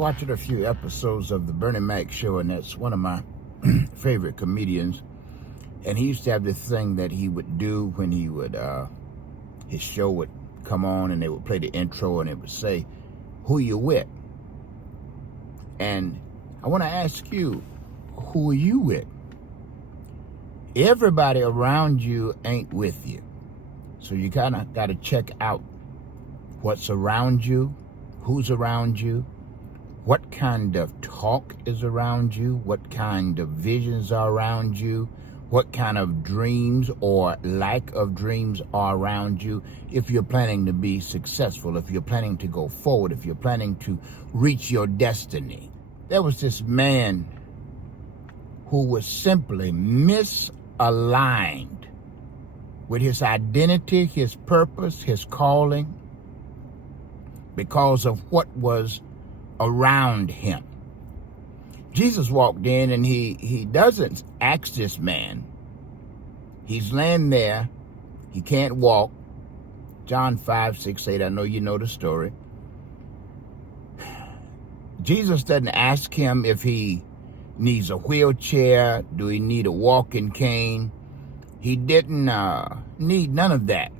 watching a few episodes of the Bernie Mac show, and that's one of my favorite comedians. And he used to have this thing that he would do when he would, his show would come on and they would play the intro and it would say, "Who you with?" And I want to ask you, who are you with? Everybody around you ain't with you. So you kind of got to check out what's around you, who's around you, what kind of talk is around you, what kind of visions are around you, what kind of dreams or lack of dreams are around you. If you're planning to be successful, if you're planning to go forward, if you're planning to reach your destiny. There was this man who was simply misaligned with his identity, his purpose, his calling, because of what was around him. Jesus walked in and he doesn't ask this man. He's laying there. He can't walk. John 5:6-8, I know you know the story. Jesus doesn't ask him if he needs a wheelchair. Do he need a walking cane? He didn't need none of that.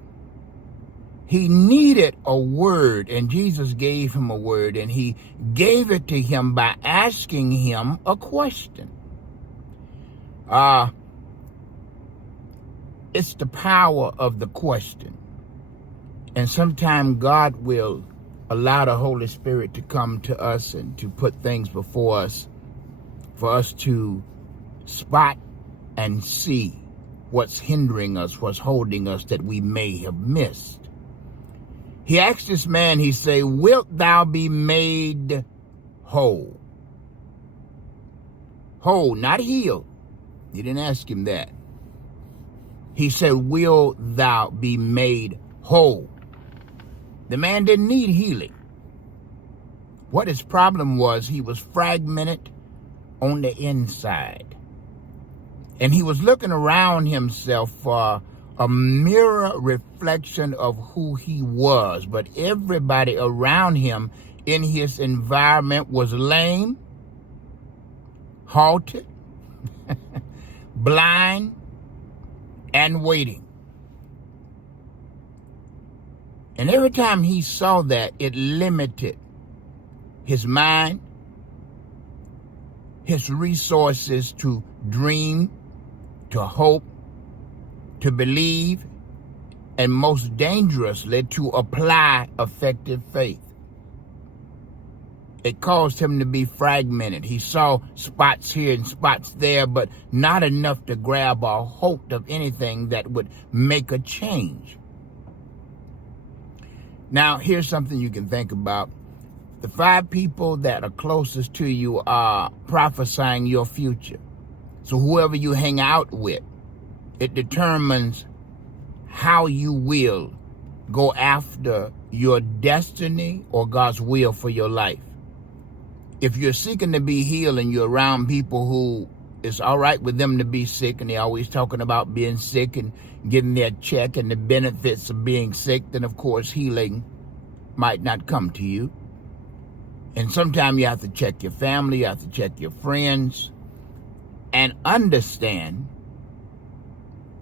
He needed a word, and Jesus gave him a word, and he gave it to him by asking him a question. It's the power of the question. And sometimes God will allow the Holy Spirit to come to us and to put things before us for us to spot and see what's hindering us, what's holding us that we may have missed. He asked this man, he said, "Wilt thou be made whole?" Whole, not healed. He didn't ask him that. He said, "Will thou be made whole?" The man didn't need healing. What his problem was, he was fragmented on the inside. And he was looking around himself for a mirror reflection of who he was. But everybody around him in his environment was lame, halted, blind, and waiting. And every time he saw that, it limited his mind, his resources to dream, to hope, to believe, and most dangerously, to apply effective faith. It caused him to be fragmented. He saw spots here and spots there, but not enough to grab a hold of anything that would make a change. Now, here's something you can think about. The 5 people that are closest to you are prophesying your future. So whoever you hang out with, it determines how you will go after your destiny or God's will for your life. If you're seeking to be healed and you're around people who it's all right with them to be sick, and they're always talking about being sick and getting their check and the benefits of being sick, then of course healing might not come to you. And sometimes you have to check your family, you have to check your friends, and understand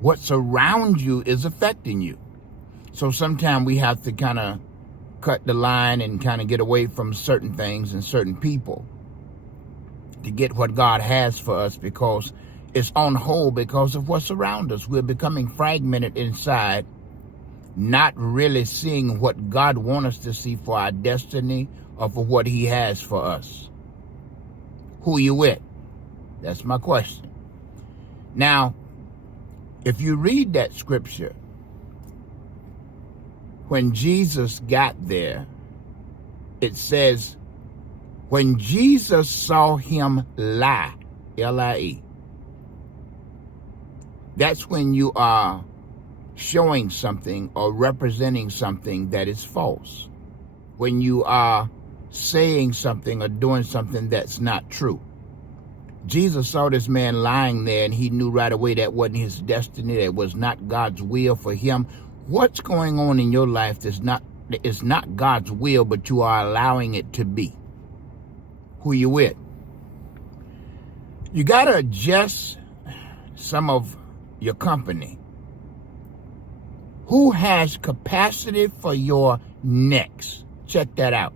what's around you is affecting you. So sometimes we have to kind of cut the line and kind of get away from certain things and certain people to get what God has for us, because it's on hold because of what's around us. We're becoming fragmented inside, not really seeing what God wants us to see for our destiny or for what he has for us. Who you with? That's my question. Now, if you read that scripture, when Jesus got there, it says, when Jesus saw him lie, L-I-E, that's when you are showing something or representing something that is false. When you are saying something or doing something that's not true. Jesus saw this man lying there, and he knew right away that wasn't his destiny, that was not God's will for him. What's going on in your life that's not God's will, but you are allowing it to be? who you with. You got to adjust some of your company. Who has capacity for your next? Check that out.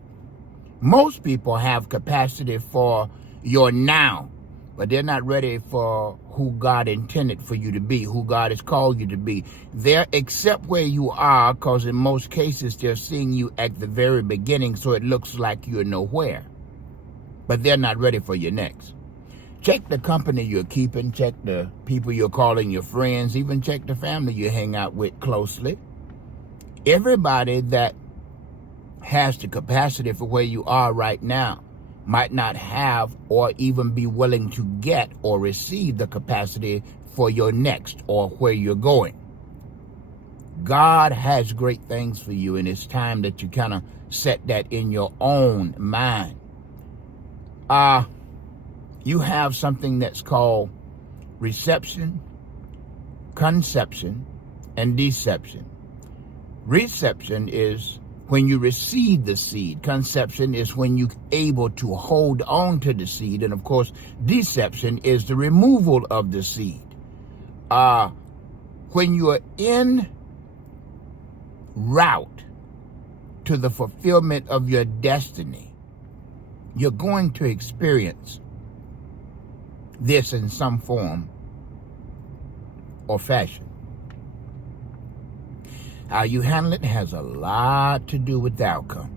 Most people have capacity for your now, but they're not ready for who God intended for you to be, who God has called you to be. They're accept where you are because in most cases they're seeing you at the very beginning, so it looks like you're nowhere. But they're not ready for your next. Check the company you're keeping, check the people you're calling your friends, even check the family you hang out with closely. Everybody that has the capacity for where you are right now might not have or even be willing to get or receive the capacity for your next or where you're going. God has great things for you, and it's time that you kind of set that in your own mind. You have something that's called reception, conception, and deception. Reception is when you receive the seed. Conception is when you're able to hold on to the seed. And of course, deception is the removal of the seed. When you are en route to the fulfillment of your destiny, you're going to experience this in some form or fashion. How you handle it has a lot to do with the outcome.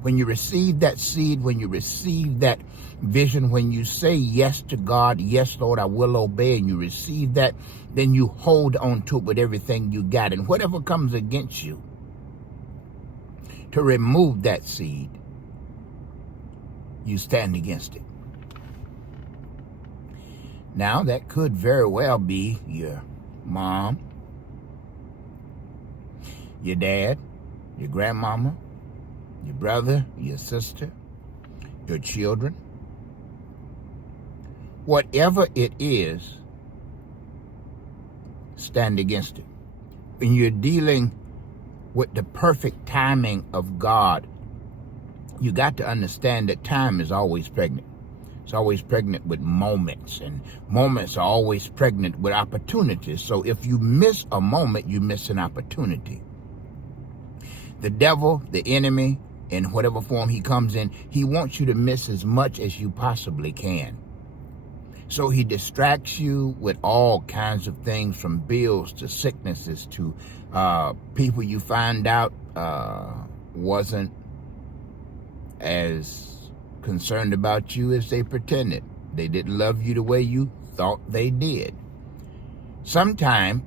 When you receive that seed, when you receive that vision, when you say yes to God, yes, Lord, I will obey, and you receive that, then you hold on to it with everything you got. And whatever comes against you to remove that seed, you stand against it. Now, that could very well be your mom, your dad, your grandmama, your brother, your sister, your children. Whatever it is, stand against it. When you're dealing with the perfect timing of God, you got to understand that time is always pregnant. It's always pregnant with moments, and moments are always pregnant with opportunities. So if you miss a moment, you miss an opportunity. The devil, the enemy, in whatever form he comes in, he wants you to miss as much as you possibly can. So he distracts you with all kinds of things, from bills to sicknesses to people you find out wasn't as concerned about you as they pretended. They didn't love you the way you thought they did. Sometimes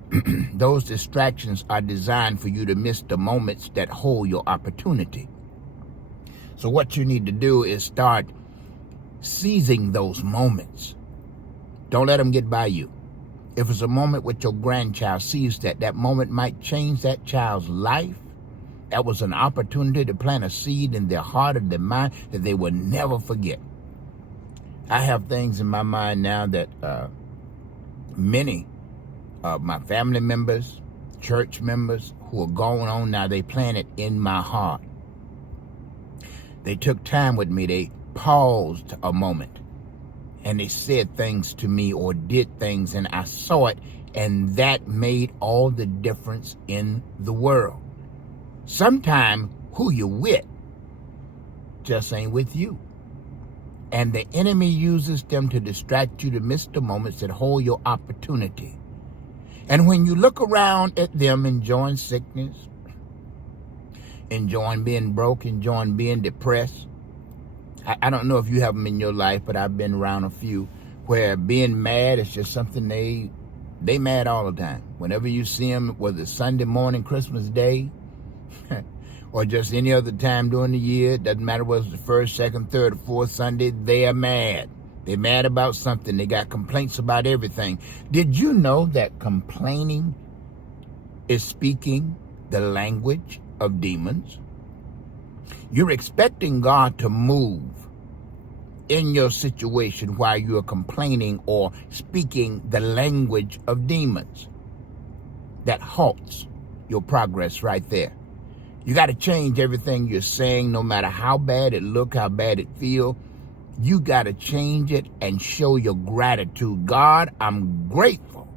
those distractions are designed for you to miss the moments that hold your opportunity. So what you need to do is start seizing those moments. Don't let them get by you. If it's a moment with your grandchild, seize that. That moment might change that child's life. That was an opportunity to plant a seed in their heart and their mind that they will never forget. I have things in my mind now that many of my family members, church members who are going on now, they planted in my heart. They took time with me. They paused a moment and they said things to me or did things, and I saw it, and that made all the difference in the world. Sometimes who you with just ain't with you. And the enemy uses them to distract you, to miss the moments that hold your opportunity. And when you look around at them enjoying sickness, enjoying being broke, enjoying being depressed, I don't know if you have them in your life, but I've been around a few where being mad is just something they mad all the time. Whenever you see them, whether it's Sunday morning, Christmas Day, or just any other time during the year, it doesn't matter whether it's the first, second, third, or fourth Sunday, they are mad. They're mad about something. They got complaints about everything. Did you know that complaining is speaking the language of demons? You're expecting God to move in your situation while you're complaining or speaking the language of demons. That halts your progress right there. You got to change everything you're saying, no matter how bad it look, how bad it feel. You got to change it and show your gratitude. God, I'm grateful.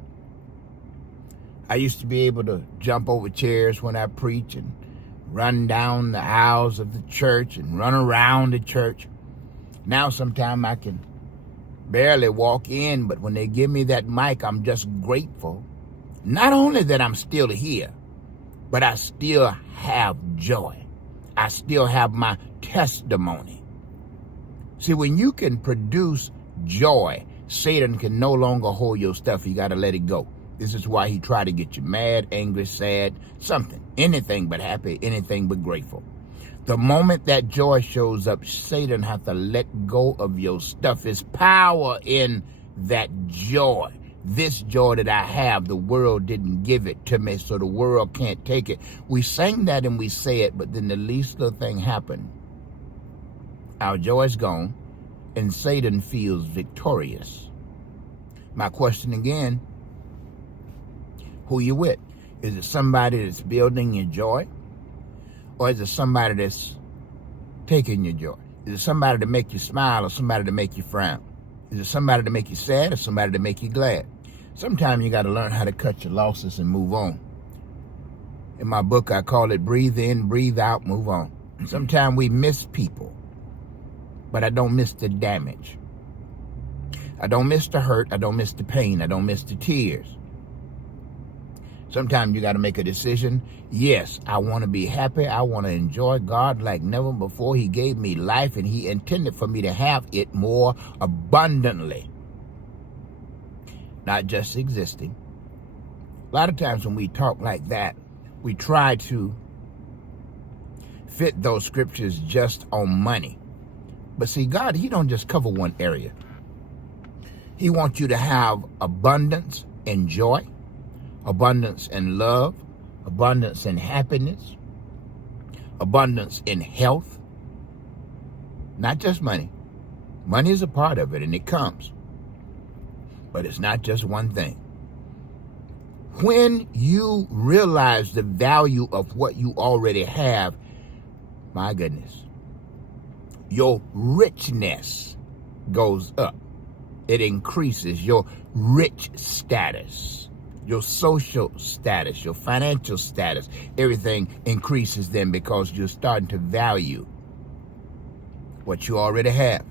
I used to be able to jump over chairs when I preach and run down the aisles of the church and run around the church. Now sometimes I can barely walk in, but when they give me that mic, I'm just grateful. Not only that I'm still here, but I still have joy. I still have my testimony. See, when you can produce joy, Satan can no longer hold your stuff. You got to let it go. This is why he tried to get you mad, angry, sad, something, anything but happy, anything but grateful. The moment that joy shows up, Satan has to let go of your stuff. There's power in that joy. This joy that I have, the world didn't give it to me, so the world can't take it. We sang that and we say it, but then the least little thing happened. Our joy is gone, and Satan feels victorious. My question again, who you with? Is it somebody that's building your joy? Or is it somebody that's taking your joy? Is it somebody to make you smile or somebody to make you frown? Is it somebody to make you sad or somebody to make you glad? Sometimes you got to learn how to cut your losses and move on. In my book, I call it breathe in, breathe out, move on. Sometimes we miss people, but I don't miss the damage. I don't miss the hurt. I don't miss the pain. I don't miss the tears. Sometimes you got to make a decision. Yes, I want to be happy. I want to enjoy God like never before. He gave me life, and he intended for me to have it more abundantly. Not just existing. A lot of times when we talk like that, we try to fit those scriptures just on money. But see, God, he don't just cover one area. He wants you to have abundance and joy, abundance in love, abundance in happiness, abundance in health. Not just money. Money is a part of it, and it comes. But it's not just one thing. When you realize the value of what you already have, my goodness, your richness goes up. It increases your rich status, your social status, your financial status. Everything increases then because you're starting to value what you already have.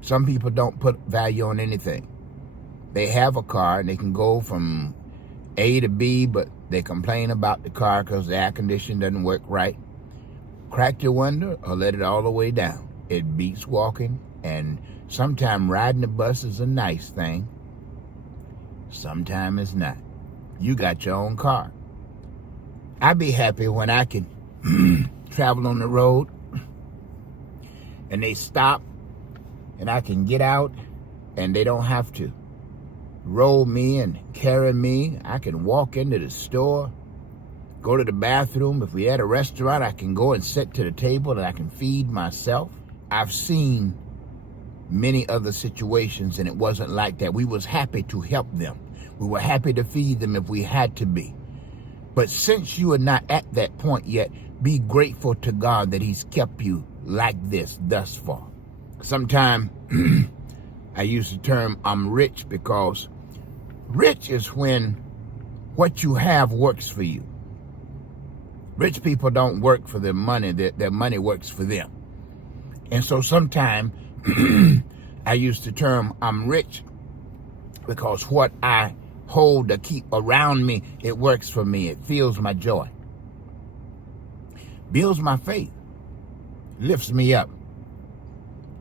Some people don't put value on anything. They have a car and they can go from A to B, but they complain about the car because the air conditioning doesn't work right. Crack your window or let it all the way down. It beats walking, and sometimes riding the bus is a nice thing. Sometimes it's not. You got your own car. I be happy when I can travel on the road and they stop and I can get out and they don't have to roll me and carry me. I can walk into the store, go to the bathroom. If we at a restaurant, I can go and sit to the table and I can feed myself. I've seen many other situations and it wasn't like that. We was happy to help them. We were happy to feed them if we had to be. But since you are not at that point yet, be grateful to God that he's kept you like this thus far. Sometimes I use the term I'm rich because rich is when what you have works for you. Rich people don't work for their money. Their money works for them. And so sometimes I use the term I'm rich because what I hold to keep around me, it works for me. It fills my joy. Builds my faith. Lifts me up.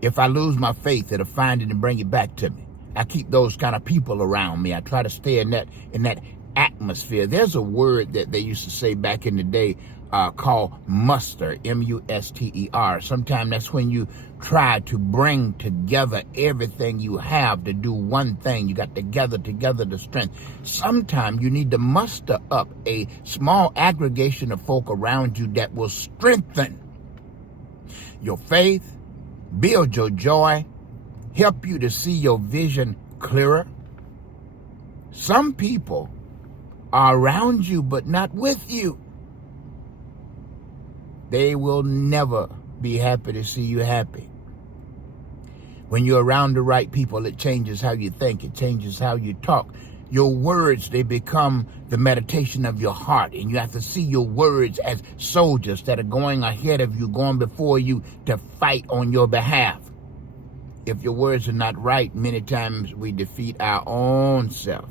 If I lose my faith, it'll find it and bring it back to me. I keep those kind of people around me. I try to stay in that atmosphere. There's a word that they used to say back in the day called muster, M-U-S-T-E-R. Sometimes that's when you try to bring together everything you have to do one thing. You got to gather together the strength. Sometimes you need to muster up a small aggregation of folk around you that will strengthen your faith, build your joy, help you to see your vision clearer. Some people are around you but not with you. They will never be happy to see you happy. When you're around the right people, it changes how you think. It changes how you talk. Your words, they become the meditation of your heart. And you have to see your words as soldiers that are going ahead of you, going before you to fight on your behalf. If your words are not right, many times we defeat our own self.